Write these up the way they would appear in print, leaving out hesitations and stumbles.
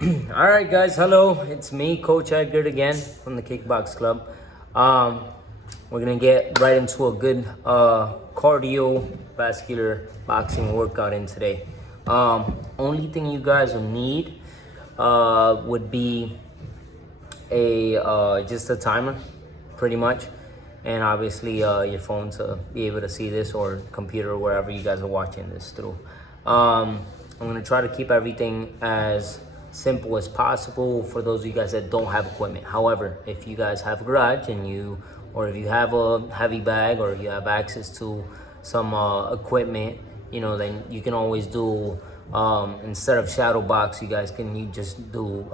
All right, guys. Hello, it's me, Coach Edgard again from the Kickbox Club. We're gonna get right into a good cardiovascular boxing workout in today. Only thing you guys will need would be a just a timer, pretty much, and obviously your phone to be able to see this, or computer, or wherever you guys are watching this through. I'm gonna try to keep everything as simple as possible for those of you guys that don't have equipment. However, if you guys have a garage or if you have a heavy bag, or you have access to some equipment, then you can always do, instead of shadow box, you just do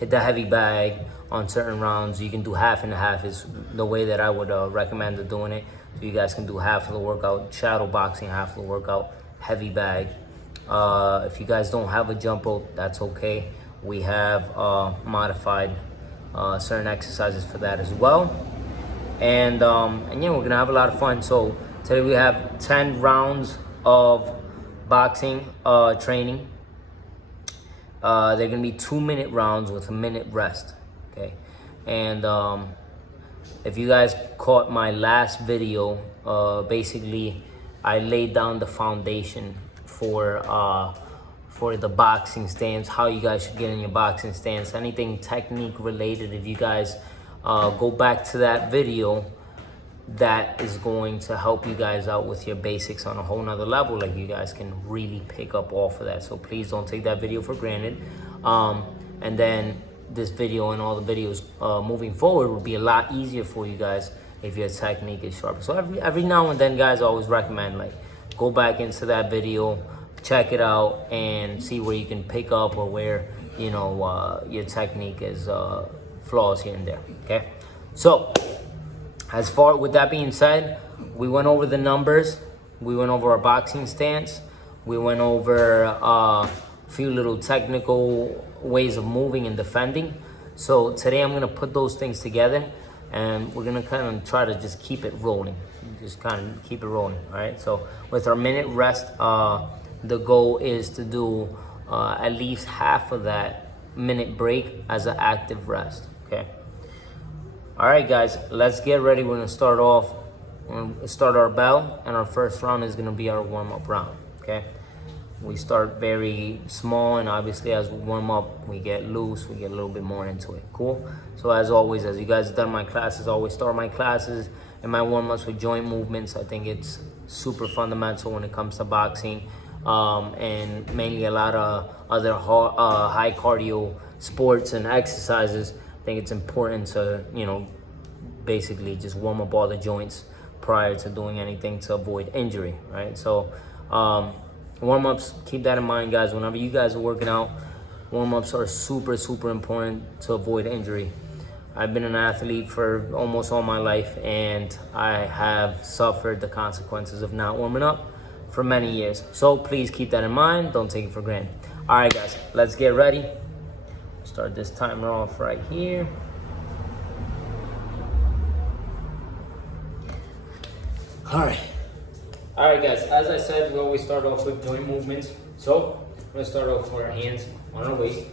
hit the heavy bag on certain rounds. You can do half and half is the way that I would recommend doing it. So you guys can do half of the workout shadow boxing, half of the workout heavy bag. If you guys don't have a jump rope, that's okay. We have modified certain exercises for that as well. And yeah, we're gonna have a lot of fun. So today we have 10 rounds of boxing training. They're gonna be 2-minute rounds with a minute rest. Okay, and if you guys caught my last video, basically I laid down the foundation for the boxing stance, how you guys should get in your boxing stance, anything technique related. If you guys go back to that video, that is going to help you guys out with your basics on a whole nother level. Like, you guys can really pick up off of that. So please don't take that video for granted. And then this video and all the videos moving forward will be a lot easier for you guys if your technique is sharp. So every now and then, guys, I always recommend, like, go back into that video, check it out, and see where you can pick up, or where your technique is flaws here and there. Okay, so with that being said, we went over the numbers, we went over our boxing stance, we went over a few little technical ways of moving and defending. So today I'm gonna put those things together, and we're gonna kind of try to just keep it rolling. Just kind of keep it rolling, all right? So with our minute rest, the goal is to do at least half of that minute break as an active rest, okay? All right, guys, let's get ready. We're gonna start off, we're gonna start our bell, and our first round is gonna be our warm-up round, okay? We start very small, and obviously as we warm up, we get loose, we get a little bit more into it, cool? So as always, as you guys have done my classes, I always start my classes and my warm-ups with joint movements. I think it's super fundamental when it comes to boxing, and mainly a lot of other high cardio sports and exercises. I think it's important to, basically just warm up all the joints prior to doing anything to avoid injury, right? So warm-ups, keep that in mind, guys. Whenever you guys are working out, warm-ups are super, super important to avoid injury. I've been an athlete for almost all my life, and I have suffered the consequences of not warming up for many years. So please keep that in mind. Don't take it for granted. All right, guys, let's get ready. Start this timer off right here. All right, guys, as I said, we always start off with joint movements. So I'm gonna start off with our hands on our waist, and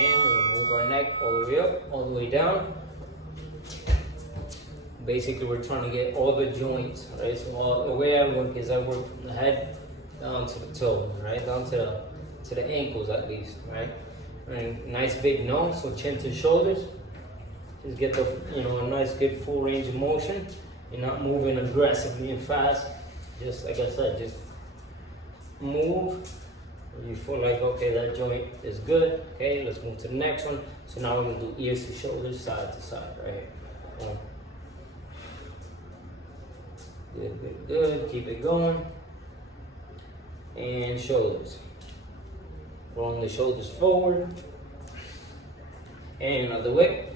we're gonna move our neck all the way up, all the way down. Basically, we're trying to get all the joints, right? So the way I work is I work from the head down to the toe, right? Down to the ankles at least, right? And nice big nose, so chin to shoulders. Just get the, a nice good full range of motion. You're not moving aggressively and fast. Just like I said, just move. You feel like, okay, that joint is good. Okay, let's move to the next one. So now we're gonna do ears to shoulders, side to side, right here. Boom. Good, good, good. Keep it going. And shoulders. Rolling the shoulders forward. And another way.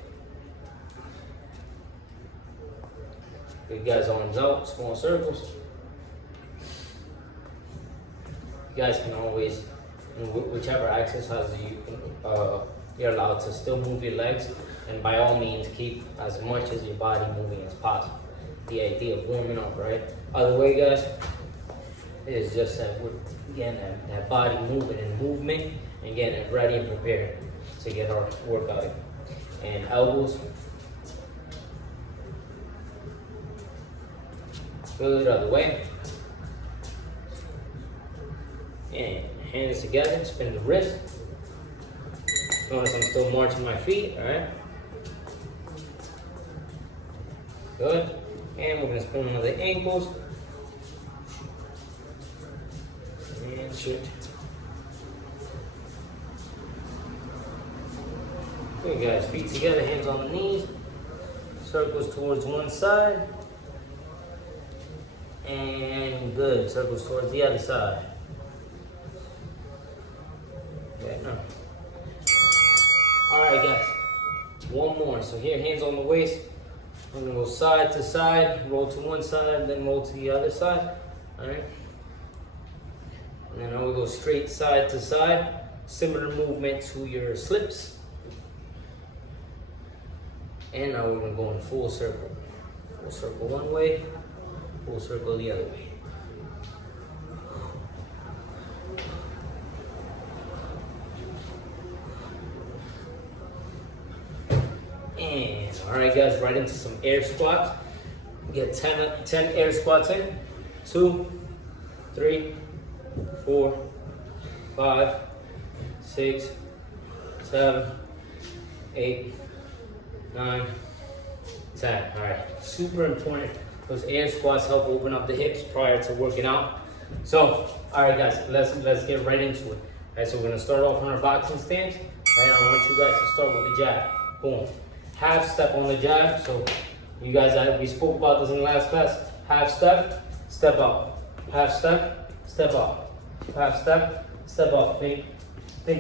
Good, guys, arms out, small circles. You guys can always, whichever exercise you're allowed to still move your legs, and by all means keep as much as your body moving as possible. The idea of warming up, right? Other way, guys, is just that Getting that body moving and movement, and getting it ready and prepared to get our workout in. And elbows. Good, other way. And hands together, spin the wrist. Notice I'm still marching my feet, all right? Good. And we're gonna spin on the ankles. And shoot. Good, guys. Feet together, hands on the knees. Circles towards one side. And good. Circles towards the other side. Yeah, no. All right, guys. One more. So here, hands on the waist. I'm gonna go side to side, roll to one side, then roll to the other side. All right. And then I will go straight side to side. Similar movement to your slips. And now we're gonna go in full circle. Full circle one way, full circle the other way. And all right, guys, right into some air squats. Get 10 air squats in. 2, 3, 4, 5, 6, 7, 8, 9, 10. All right, super important. Those air squats help open up the hips prior to working out. So, all right, guys, let's get right into it. All right, so we're gonna start off on our boxing stance. Right, I want you guys to start with the jab. Boom. Half step on the jab. So, you guys, we spoke about this in the last class. Half step, step up. Half step, step up. Half step, step up. Think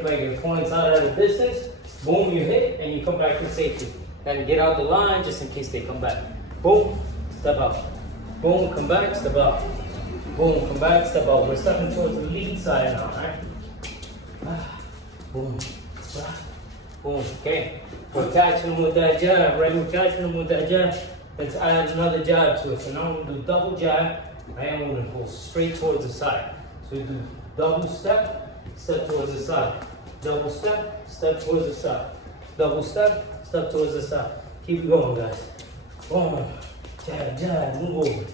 like your opponent's out at a distance. Boom, you hit, and you come back to safety. Then get out the line just in case they come back. Boom, step up. Boom, come back, step up. Boom, come back, step up. We're stepping towards the lead side now, right? Boom, boom, okay. We're catching them with that jab, right? We're catching them with that jab. Let's add another jab to it. So now we're gonna do double jab, right? And we're gonna go straight towards the side. So we do double step, step towards the side. Double step, step towards the side. Double step, step towards the side. Keep going, guys. Boom, jab, jab, move over.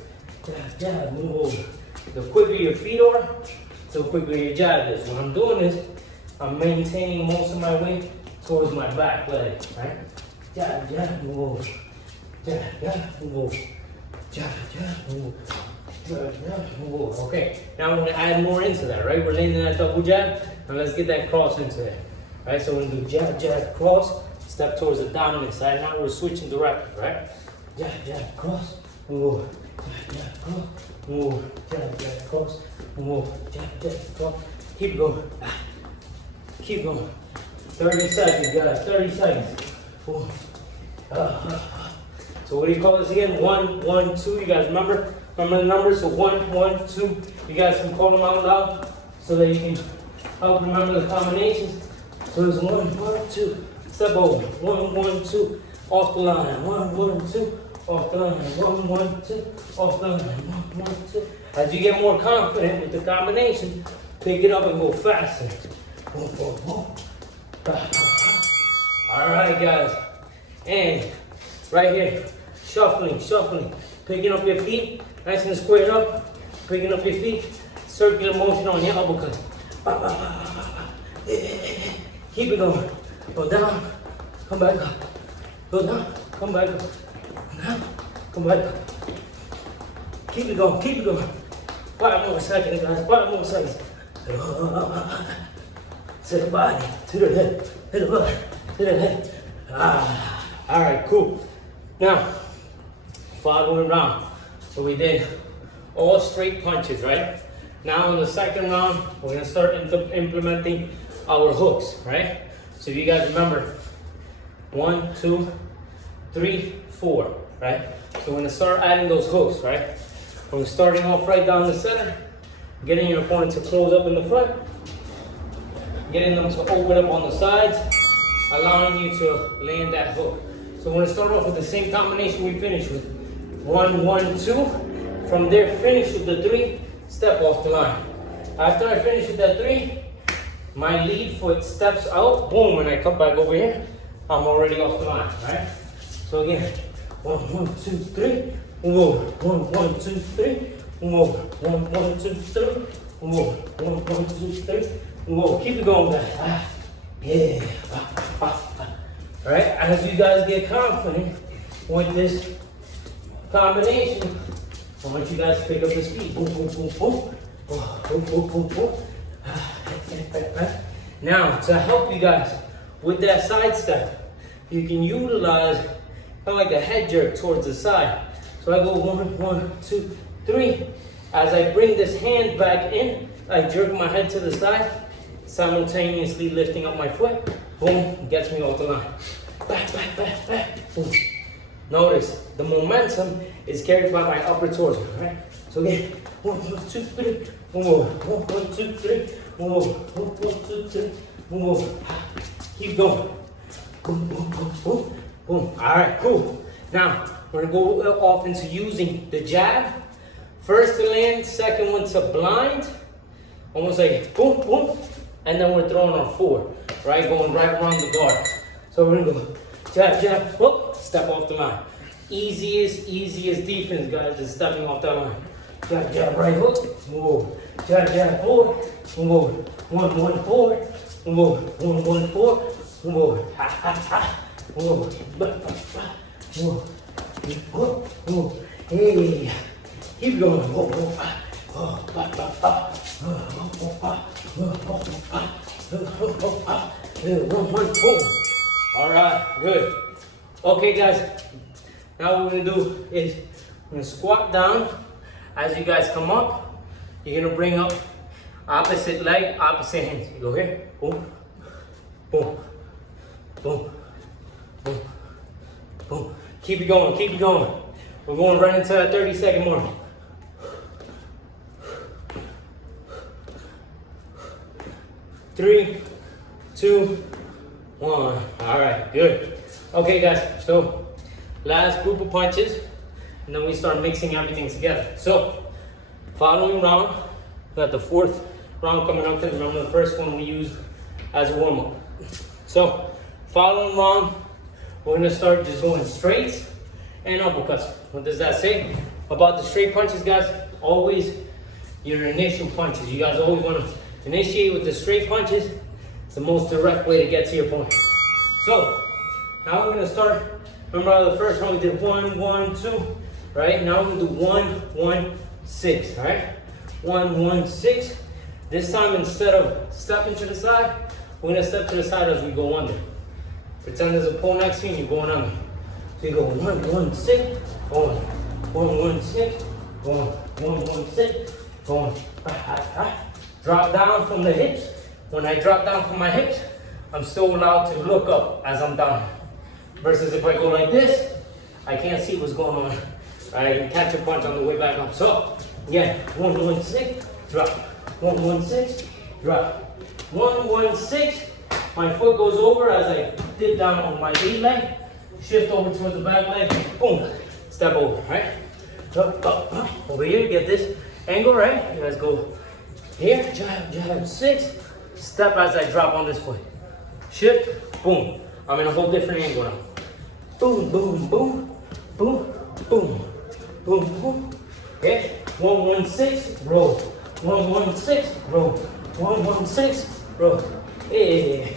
Jab, jab, move over. The quicker your feet are, the quicker your jab is. When I'm doing this, I'm maintaining most of my weight towards my back leg, right? Jab, jab, move over. Jab, jab, move over. Jab, jab, move over. Jab, jab, move over. Okay, now we're gonna add more into that, right? We're landing that double jab, and let's get that cross into it. Right, so we're gonna do jab, jab, cross, step towards the dominant side. Now we're switching directions, right? Jab, jab, cross, move over. Jab, jab, cross, move over. Jab, jab, cross, move over. Jab, jab, cross. Keep going. Keep going. 30 seconds, guys. 30 seconds. Boom. So what do you call this again? 1, 1, 2. You guys remember? Remember the numbers? So 1, 1, 2. You guys can call them out loud so that you can help remember the combinations. So it's 1, 1, 2. Step over. 1, 1, 2. Off the line. 1, 1, 2. Off the line. 1, 1, 2. Off the line. 1, 1, 2. As you get more confident with the combination, pick it up and go faster. Boom, boom, boom. All right, guys. And right here, shuffling, shuffling. Picking up your feet, nice and squared up. Picking up your feet, circular motion on your uppercut. Keep it going. Go down, come back up. Go down, come back up. Down, come back up. Keep it going, keep it going. 5 more seconds, guys. 5 more seconds. To the body, to the head, to the body, to the head. All right, cool. Now, following round. So we did all straight punches, right? Now in the second round, we're gonna start implementing our hooks, right? So if you guys remember, 1, 2, 3, 4, right? So we're gonna start adding those hooks, right? We're starting off right down the center, getting your opponent to close up in the front, getting them to open up on the sides, allowing you to land that hook. So we're gonna start off with the same combination we finished with. 1, 1, 2. From there, finish with the 3, step off the line. After I finish with that 3, my lead foot steps out, boom, and I come back over here, I'm already off the line, right? So again, 1, 1, 2, 3, move. 1, 1, 2, 3, move. 1, 1, 2, 3, move. 1, 1, 2, 3, move. Keep it going, guys. Yeah. All right, as you guys get confident with this combination, I want you guys to pick up the speed. Boom, boom, boom, boom. Boom, boom, boom, boom. Now, to help you guys with that side step, you can utilize kind of like a head jerk towards the side. So I go 1, 1, 2, 3. As I bring this hand back in, I jerk my head to the side, simultaneously lifting up my foot. Boom, gets me off the line. Back, back, back, back. Boom. Notice the momentum is carried by my upper torso, right? So again, 1, 2, 3, move over. 1, 2, 3, move over. 1, 2, 3, move over. Keep going. Boom, boom, boom, boom, boom. All right, cool. Now we're gonna go off into using the jab. First to land, second one to blind. Almost like boom, boom, and then we're throwing our forward, right? Going right around the guard. So we're gonna go jab, jab, whoop, step off the line. Easiest defense, guys, is stepping off that line. Jab, jab, right hook, move. Jab, jab, forward, move. 1, 1, forward, move. 1, 1, forward, move. Ha, ha, ha, move. Move, move. Hey, keep going. Move, move. All right, good. Okay, guys. Now what we're gonna do is we're gonna squat down. As you guys come up, you're gonna bring up opposite leg, opposite hands. You go here, boom, boom, boom, boom, boom. Keep it going, keep it going. We're going right into that 30-second mark. 3, 2, 1. All right, good. Okay, guys, so last group of punches, and then we start mixing everything together. So, following round, we got the 4th round coming up. Remember the first one we used as a warm-up. So, following round, we're gonna start just going straights and uppercuts. What does that say? About the straight punches, guys, always your initial punches. You guys always wanna initiate with the straight punches. It's the most direct way to get to your point. So, now we're gonna start. Remember how the first round we did 1, 1, 2, right? Now we're gonna do 1, 1, 6, all right? 1, 1, 6. This time, instead of stepping to the side, we're gonna step to the side as we go under. Pretend there's a pole next to you and you're going under. So you go 1, 1, 6, going. 1, 1, 6, going. 1, 1, 6, going. Drop down from the hips. When I drop down from my hips, I'm still allowed to look up as I'm down. Versus if I go like this, I can't see what's going on. I can catch a punch on the way back up. So, again, 1, 1, 6, drop. 1, 1, 6, drop. 1, 1, 6. My foot goes over as I dip down on my lead leg. Shift over towards the back leg. Boom. Step over, right? Up, up, up. Over here, get this angle, right? You guys go here, jab, jab, 6. Step as I drop on this foot. Shift, boom. I'm in a whole different angle now. Boom, boom, boom, boom, boom, boom, boom. Okay, 1, 1, 6, roll. 1, 1, 6, roll. 1, 1, 6, roll. Hey,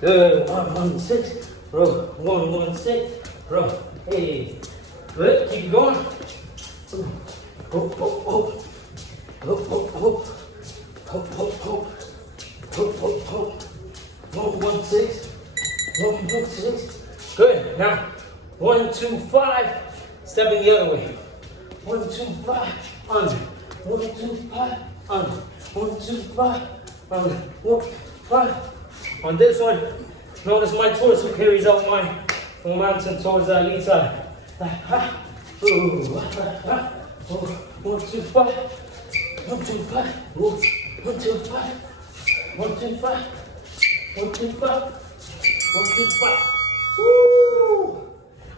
good. 1, 1, 6, roll. 1, 1, 6, roll. Hey, good. Keep going. Hope, hope, hope. Hope, hope, hope. Hope, hope, hope. Hope, hope, hope. 1, 1, 6. 1, 1, 6. Good. Now, 1, 2, 5. Stepping the other way. 1, 2, 5. Under. 1, 2, 5. Under. 1, 2, 5. Under. 1, 5. On this one, notice my torso carries out my momentum towards that lead side. 1, 2, 5. 1, 2, 5. 1, 2, 5. 1, 2, 5. 1, 2, 5. 1, 2, 5. Woo!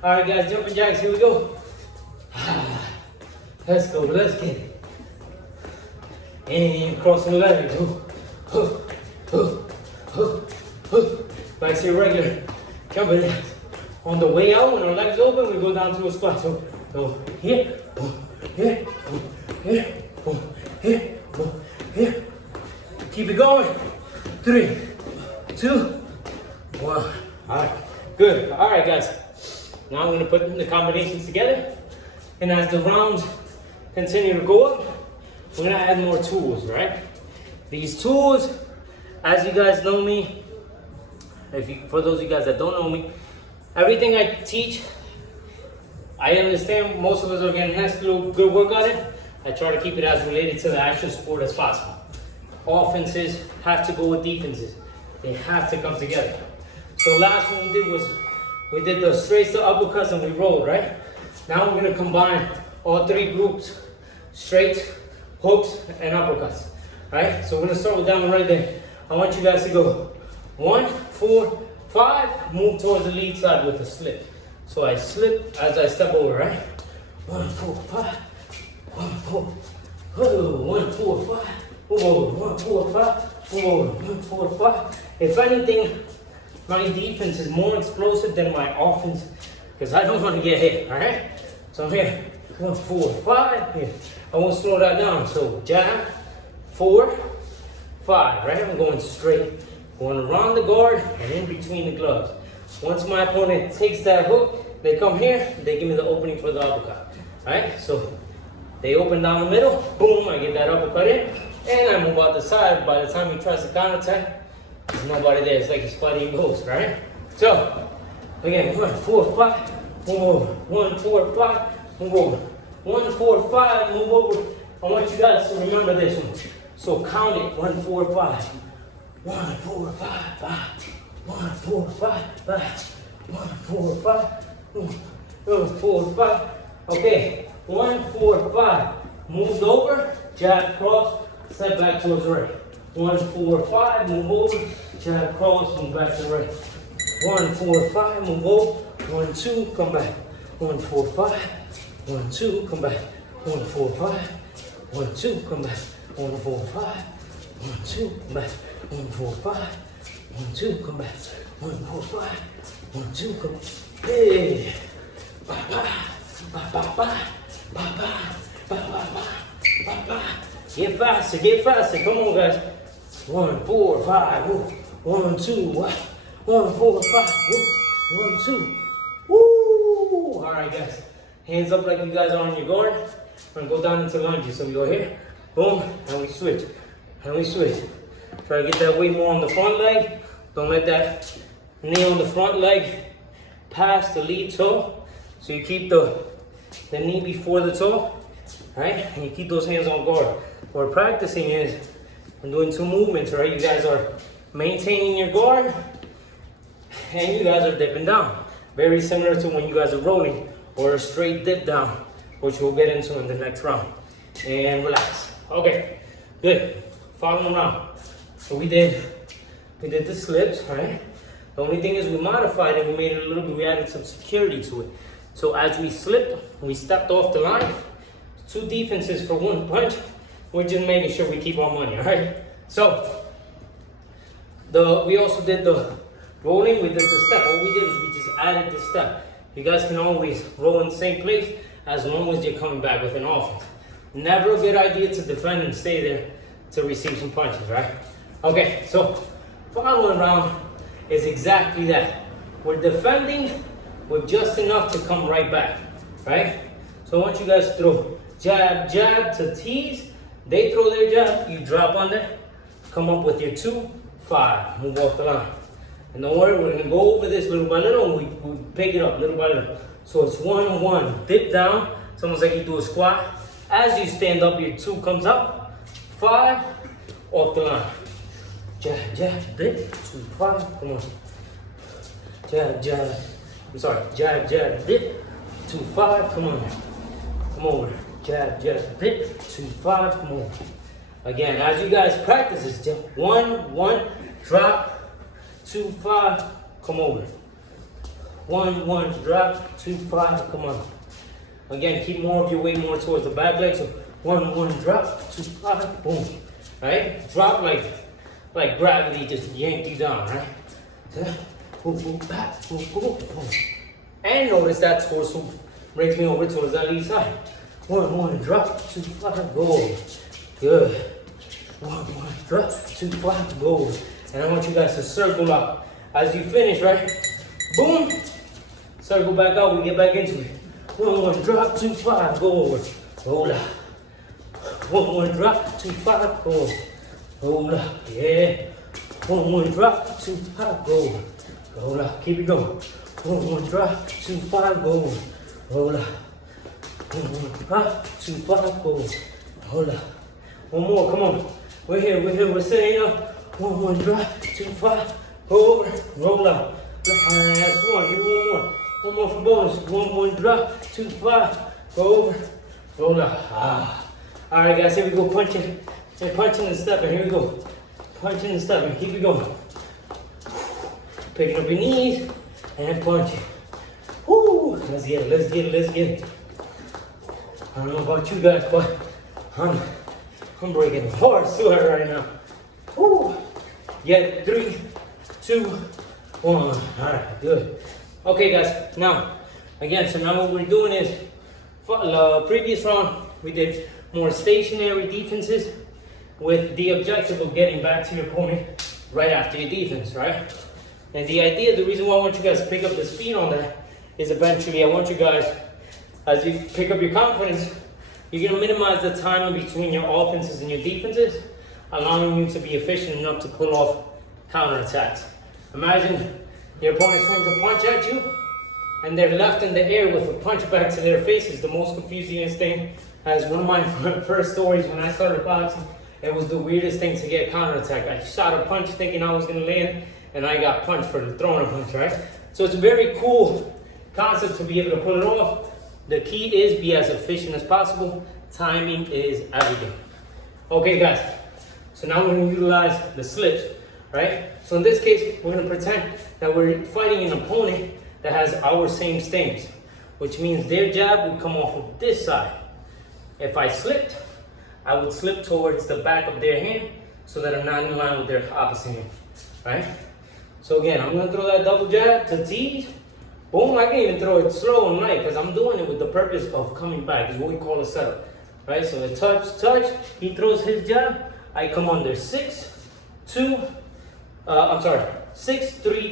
All right, guys, jumping jacks. Here we go. Let's go. Let's get it. And crossing the legs. Like say regular jumping jacks. On the way out, when our legs open, we go down to a squat. So here, here, here, here, here. Keep it going. 3, 2, 1. All right, good. All right, guys. Now I'm gonna put the combinations together. And as the rounds continue to go up, we're gonna add more tools, right? These tools, as you guys know me, for those of you guys that don't know me, everything I teach, I understand most of us are getting a nice little good workout in. I try to keep it as related to the actual sport as possible. Offenses have to go with defenses. They have to come together. So last one we did was, we did the straights to uppercuts and we rolled, right? Now we're gonna combine all 3 groups, straights, hooks, and uppercuts, right? So we're gonna start with that one right there. I want you guys to go 1, 4, 5, move towards the lead side with a slip. So I slip as I step over, right? 1, 4, 5, 1, 4, 1, 4, 5, move over, 1, 4, 5, move over, 1, 4, 5. If anything, my defense is more explosive than my offense because I don't want to get hit, all right? So I'm here, 1, 4, 5, here. I won't slow that down. So jab, 4, 5, right? I'm going straight, going around the guard and in between the gloves. Once my opponent takes that hook, they come here, they give me the opening for the uppercut, right? So they open down the middle, boom, I get that uppercut in, and I move out the side. By the time he tries to counterattack, there's nobody there. It's like he's fighting ghosts, right? So, again, 1, 4, 5, move over. 1, 4, 5, move over. 1, 4, 5, move over. I want you guys to remember this one. So count it, 1, 4, 5. 1, 4, 5, 5. 1, 4, 5, 5. 1, 4, 5. 1, 4, 5. Okay, 1, 4, 5. Moved over, jab, cross, step back towards right. 1, 4, 5, move over, jab, cross, move back to right. 1, 4, 5, move over, 1, 2, come back. 1, 4, 5, 1, 2, come back. 1, 4, 5, 1, 2, come back. 1, 4, 5, 1, 2, come back. 1, 4, 5, 1, 2, come back. 1, 4, 5, 1, 2, come back. Hey, ba ba ba ba ba ba ba ba ba ba. Get faster, get faster. Come on, guys. 1, 4, 5, 1, 2, 1, 4, 5, 1, 2. Woo! All right, guys. Hands up like you guys are on your guard. We're gonna go down into lunges. So we go here, boom, and we switch, and we switch. Try to get that weight more on the front leg. Don't let that knee on the front leg pass the lead toe. So you keep the knee before the toe, right? And you keep those hands on guard. What we're practicing is, I'm doing 2 movements, right? You guys are maintaining your guard, and you guys are dipping down. Very similar to when you guys are rolling, or a straight dip down, which we'll get into in the next round. And relax. Okay, good. Following round. So we did the slips, right? The only thing is we modified it, we made it a little bit, we added some security to it. So as we slipped, we stepped off the line. 2 defenses for 1 punch. We're just making sure we keep our money, all right? So, we also did the rolling, we did the step. What we did is we just added the step. You guys can always roll in the same place as long as you're coming back with an offense. Never a good idea to defend and stay there to receive some punches, right? Okay, so following round is exactly that. We're defending with just enough to come right back, right? So I want you guys to throw jab, jab to tease. They throw their jab, you drop under, come up with your 2, 5, move off the line. And don't worry, we're gonna go over this little by little, and we pick it up little by little. So it's 1, 1, dip down. It's almost like you do a squat. As you stand up, your 2 comes up, 5, off the line. Jab, jab, dip, 2, 5, come on. Jab, jab, I'm sorry, jab, jab, dip, 2, 5, come on. Come over. Jab, jab, dip, 2, 5, come on. Again, as you guys practice this, just 1, 1, drop, 2, 5, come over. 1, 1, drop, 2, 5, come on. Again, keep more of your weight more towards the back leg. So 1, 1, drop, 2, 5, boom. right? Drop like gravity just yanked you down, right? And notice that torso brings me over towards that lead side. One, drop, 2, 5, go. Good. One, drop, 2, 5, go. And I want you guys to circle up. As you finish, right? Boom. Circle back out, we get back into it. One, drop, 2, 5, go. Hold up. One, drop, 2, 5, go. Hold up. Yeah. One, drop, 2, 5, go. Hold up. Keep it going. One, drop, 2, 5, go. Hold up. One, drop, 2, 5, go. Hold up. One more, come on. We're here, we're setting up. One, drop, 2, 5, go over, roll out. That's one, give me one more. One more for bonus. One, drop, 2, 5, go over, roll out. All right, guys, here we go, punching and stepping. Here we go. Punching and stepping, keep it going. Picking up your knees and punching. Woo! Let's get it. I don't know about you guys, but I'm breaking hard sweat right now. Woo! Get 3, 2, 1. All right, good. Okay, guys. Now, again, so now what we're doing is, for the previous round, we did more stationary defenses with the objective of getting back to your opponent right after your defense, right? And the idea, the reason why I want you guys to pick up the speed on that is eventually I want you guys, as you pick up your confidence, you're gonna minimize the time in between your offenses and your defenses, allowing you to be efficient enough to pull off counterattacks. Imagine your opponent swings a punch at you and they're left in the air with a punch back to their face is the most confusing thing. As one of my first stories when I started boxing, it was the weirdest thing to get counterattack. I shot a punch thinking I was gonna land and I got punched for throwing a punch, right? So it's a very cool concept to be able to pull it off. The key is be as efficient as possible. Timing is everything. Okay, guys. So now we're gonna utilize the slips, right? So in this case, we're gonna pretend that we're fighting an opponent that has our same stance, which means their jab would come off of this side. If I slipped, I would slip towards the back of their hand so that I'm not in line with their opposite hand, right? So again, I'm gonna throw that double jab to tease. Boom, I can even throw it slow and light because I'm doing it with the purpose of coming back, is what we call a setup, right? So a touch, he throws his jab, I come under 6, 3,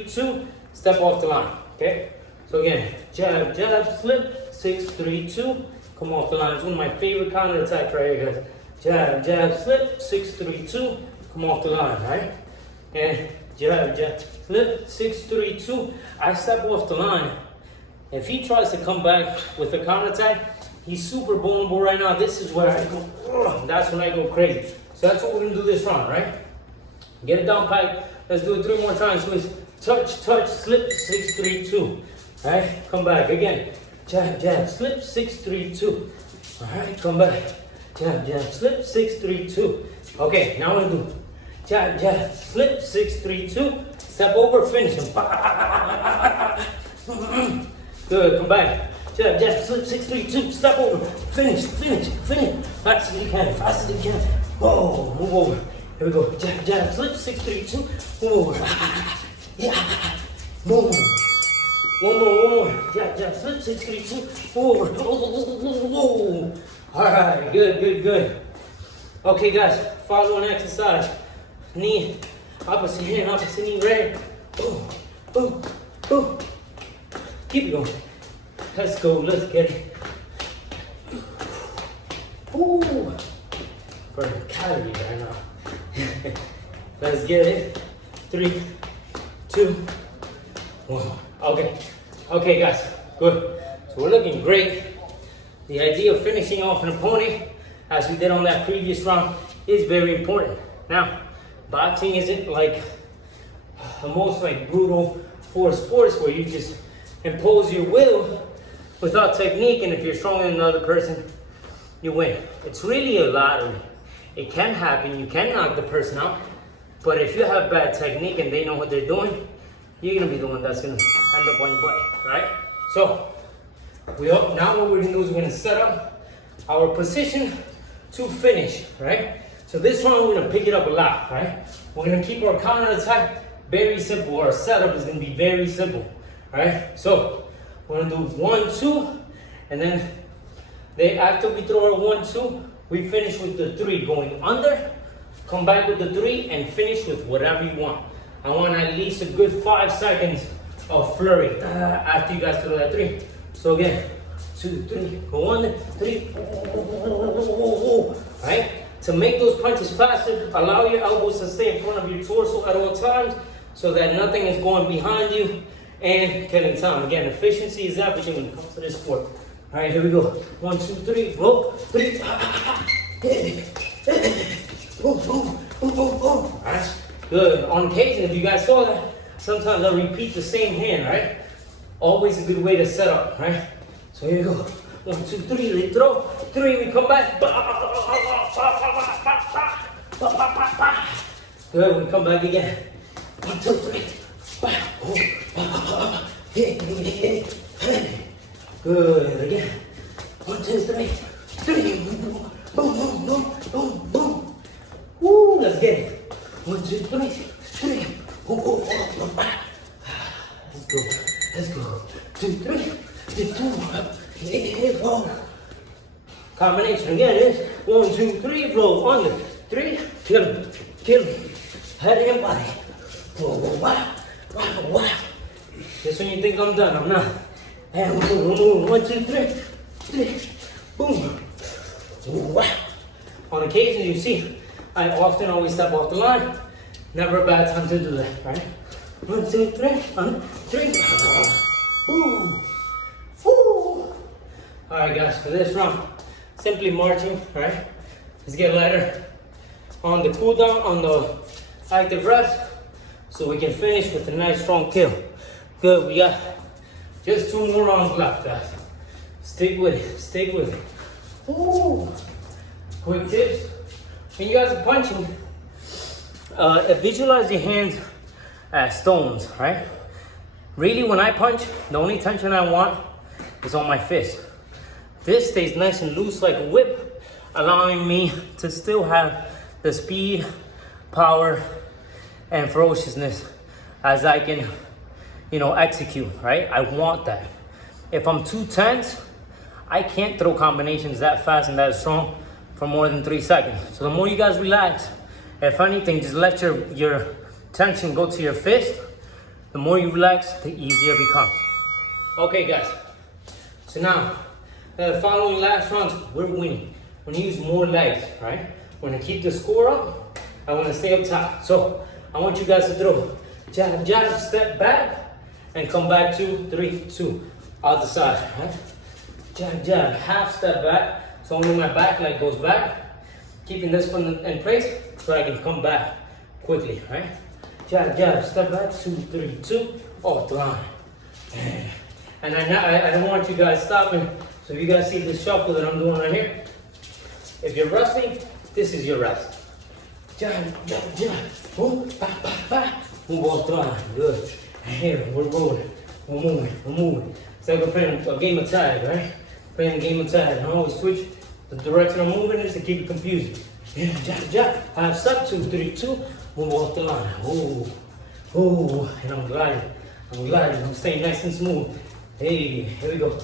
2, step off the line, okay? So again, jab, slip, 6, 3, 2, come off the line. It's one of my favorite counterattacks right here, guys. Jab, slip, 6, 3, 2, come off the line, right? And jab, slip, 6, 3, 2. I step off the line. If he tries to come back with a counterattack, he's super vulnerable right now. This is where I go, that's when I go crazy. So that's what we're gonna do this round, right? Get it down pat. Let's do it 3 more times. So it's touch, slip, 6, 3, 2. All right, come back again. Jab, slip, 6, 3, 2. All right, come back. Jab, slip, 6, 3, 2. Okay, now we're gonna do jab, slip, 6, 3, 2. Step over, finish him. Good, come back. Jab, slip, 6, 3, 2. Step over, finish. Fast as you can. Whoa, move over. Here we go. Jab, slip, 6, 3, 2. Move over. Boom. One more. Jab, slip, 6, 3, 2. Move over. All right, good. Okay, guys, following exercise. Knee, opposite hand, opposite knee, right? Boom. Keep it going. Let's go, let's get it. Ooh. Burning calories right now. Let's get it. 3, 2, 1. Okay, guys, good. So we're looking great. The idea of finishing off an opponent, as we did on that previous round, is very important. Now, boxing isn't like the most brutal force sports where you just impose your will without technique, and if you're stronger than another person, you win. It's really a lottery. It can happen, you can knock the person out, but if you have bad technique and they know what they're doing, you're gonna be the one that's gonna end up on your butt, right? So, now what we're gonna do is we're gonna set up our position to finish, right? So this round, we're gonna pick it up a lot, right? We're gonna keep our counterattack very simple. Our setup is gonna be very simple, right? So we're gonna do 1, 2, and then after we throw our 1, 2, we finish with the 3, going under, come back with the 3, and finish with whatever you want. I want at least a good 5 seconds of flurry after you guys throw that 3. So again, 2, 3, go under, 3, right? To make those punches faster, allow your elbows to stay in front of your torso at all times so that nothing is going behind you and killing time. Again, efficiency is everything when it comes to this sport. All right, here we go. 1, 2, 3, go. 3. Boom, boom, boom, boom, boom. All right, good. On occasion, if you guys saw that, sometimes I'll repeat the same hand, right? Always a good way to set up, right? So here we go. 1, 2, 3, we throw. 3, we come back. Good, we come back again. 1, 2, 3. Good, again. 1, 2, 3. 3. Boom, boom, boom, boom, boom. Woo, let's get it. 1, 2, 3. 3. Let's go. Let's go. 2, 3. 2. Go. Combination again is 1, 2, 3, blow under. 3, kill him, kill him. Head and body. Wow. Just when you think I'm done, I'm not. And move. 1, 2, 3, 3. Boom. Wow. On occasion, you see, I often always step off the line. Never a bad time to do that, right? 1, 2, 3, 1, 3. Boom. Woo. All right, guys, for this round, simply marching, right? Let's get lighter on the cool down, on the active rest, so we can finish with a nice strong kill. Good, we got just 2 more rounds left, guys. Stick with it, stick with it. Ooh. Quick tips. When you guys are punching, visualize your hands as stones, right? Really, when I punch, the only tension I want is on my fist. This stays nice and loose like a whip, allowing me to still have the speed, power, and ferociousness as I can, execute, right? I want that. If I'm too tense, I can't throw combinations that fast and that strong for more than 3 seconds. So the more you guys relax, if anything, just let your tension go to your fist. The more you relax, the easier it becomes. Okay, guys. So now, the following last rounds, we're winning. We're gonna use more legs, right? We're gonna keep the score up. I wanna stay up top. So I want you guys to throw jab, jab, step back, and come back 2, 3, 2, out the side, right? Jab, jab, half step back. So only my back leg goes back. Keeping this one in place so I can come back quickly, right? Jab, jab, step back, 2, 3, 2, off the line. And I don't want you guys stopping. So if you guys see this shuffle that I'm doing right here, if you're resting, this is your rest. Jab, jab, jab, boom, ba, ba, ba. Move off the line, good. And here, we're rolling, we're moving. It's like we're playing a game of tag, right? Playing a game of tag. And I always switch the direction I'm moving is to keep it confusing. Yeah, jab, jab, half step, 2, 3, 2, move off the line. Oh, and I'm gliding, I'm staying nice and smooth. Hey, here we go.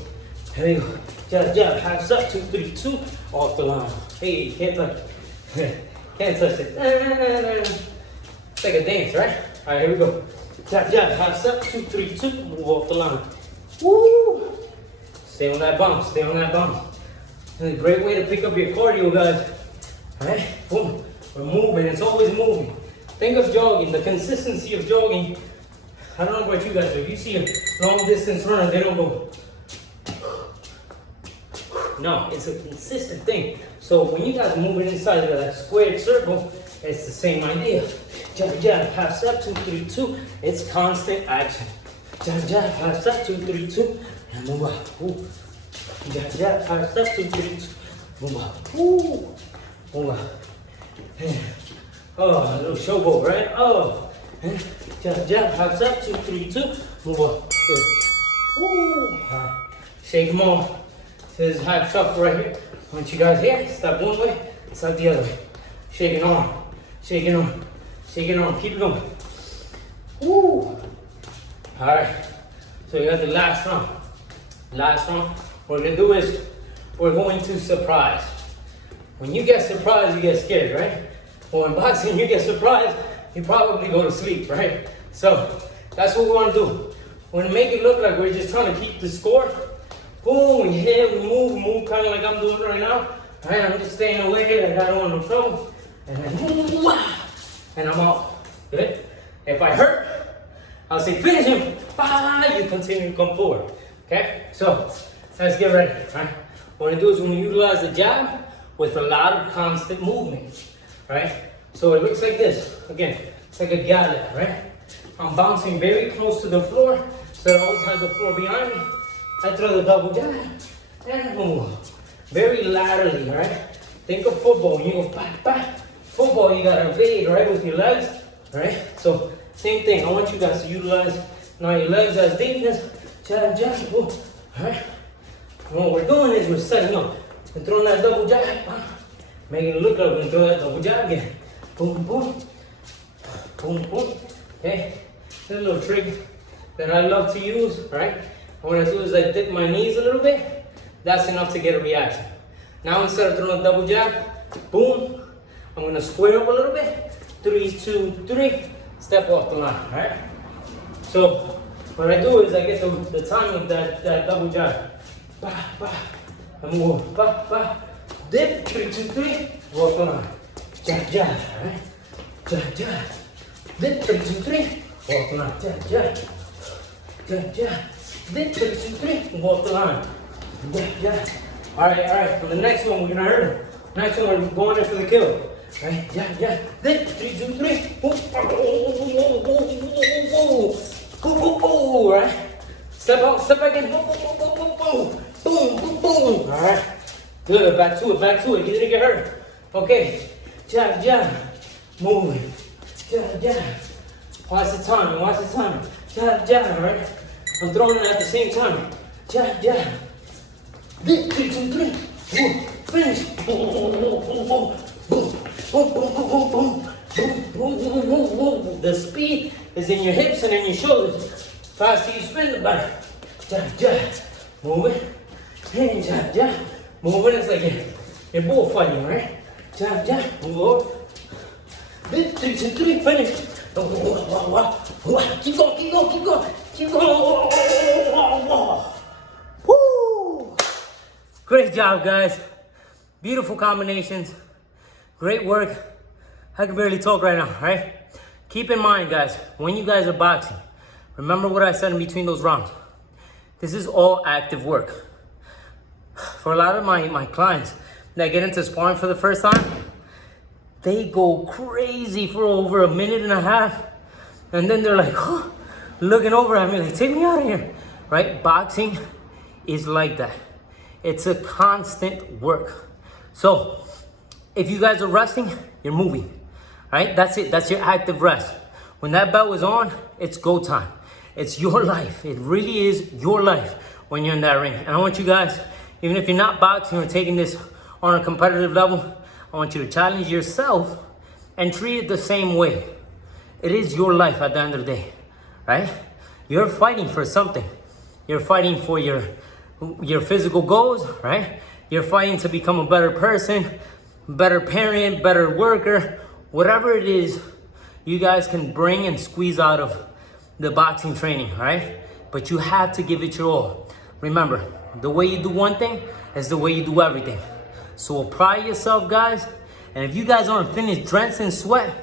Jab, jab, half step, 2, 3, 2, off the line. Hey, can't touch it. Can't touch it. It's like a dance, right? All right, here we go. Jab, jab, half step, 2, 3, 2, move off the line. Woo! Stay on that bump, It's a great way to pick up your cardio, guys. All right, boom. We're moving, it's always moving. Think of jogging, the consistency of jogging. I don't know about you guys, but if you see a long distance runner, they don't go. No, it's a consistent thing. So when you guys are moving inside of that squared circle, it's the same idea. Jab, jab, half step, 2, 3, 2. It's constant action. Jab, jab, half step, 2, 3, 2. And move up. Ooh. Jab, jab, half step, 2, 3, 2. Move up. Ooh. Move up. Oh, a little showboat, right? Oh. Jab, jab, half step, 2, 3, 2. Move up. Good. Ooh. Shake them off. This is half shuffle right here. I want you guys here, step one way, step the other way. Shaking arm, shaking arm, shaking arm. Keep it going. Woo. All right. So you got the last round. Last round. What we're gonna do is we're going to surprise. When you get surprised, you get scared, right? Well, in boxing, you get surprised, you probably go to sleep, right? So that's what we want to do. We're gonna make it look like we're just trying to keep the score. Boom, we hit, we move kind of like I'm doing right now. Right? I'm just staying away, like I don't want no trouble. And then, and I'm out. Good? If I hurt, I'll say finish him. You continue to come forward. Okay? So let's get ready. Right? What we're gonna do is we're gonna utilize the jab with a lot of constant movement. Right? So it looks like this. Again, it's like a gallop, right? I'm bouncing very close to the floor, so I always have the floor behind me. I throw the double jab and move. Very laterally, right? Think of football. When you go back, back. Football, you gotta evade, right, with your legs, right? So same thing. I want you guys to utilize now your legs as defense. Jab, jab, boom. All right. And what we're doing is we're setting up and throwing that double jab, making it look like we're gonna throw that double jab again. Boom, boom, boom, boom. Okay. This is a little trick that I love to use, right? What I do is I dip my knees a little bit. That's enough to get a reaction. Now instead of throwing a double jab, boom, I'm gonna square up a little bit. 3, 2, 3, step off the line, right? So what I do is I get the time of that double jab. Ba, ba, I move, ba, ba, dip, 3, 2, 3, walk the line. Jab, jab, right? Jab, jab, dip, 3, 2, 3, walk the line. Jab, jab, jab, jab, dip, 3, 2, 3, walk the line. Jab, jab. All right. On the next one, we're gonna hurt him. Next one, we're going in for the kill. Right? Yeah. Dip, 3, 2, 3. Boom. Right? Step out, step back in. Boom. All right. Good. Back to it. You didn't get hurt. Okay. Jab. Moving. Jab. Watch the time. Jab. Right? I'm throwing it at the same time. Jab. Dip, 3, 2, 3. Boom. Finish. Boom. The speed is in your hips and in your shoulders. Faster you spin, the better. Jab. Moving. And jab. Moving. It's like you're bullfighting, right? Jab. Move over. Dip, 3, 2, 3. Finish. Keep going. Woo! Great job, guys. Beautiful combinations. Great work. I can barely talk right now, right? Keep in mind, guys, when you guys are boxing, remember what I said in between those rounds. This is all active work. For a lot of my clients that get into sparring for the first time, they go crazy for over 1.5 minutes. And then they're like, looking over at me like, take me out of here, right? Boxing is like that. It's a constant work. So if you guys are resting, you're moving, right? That's it. That's your active rest. When that bell is on, it's go time. It's your life. It really is your life when you're in that ring. And I want you guys, even if you're not boxing or taking this on a competitive level, I want you to challenge yourself and treat it the same way. It is your life at the end of the day, right? You're fighting for something. You're fighting for your physical goals, right? You're fighting to become a better person, better parent, better worker, whatever it is you guys can bring and squeeze out of the boxing training, right? But you have to give it your all. Remember, the way you do one thing is the way you do everything. So apply yourself, guys. And if you guys aren't finished drenched in sweat,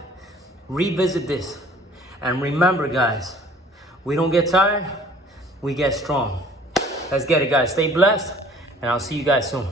revisit this. And remember, guys, we don't get tired, we get strong. Let's get it, guys. Stay blessed, and I'll see you guys soon.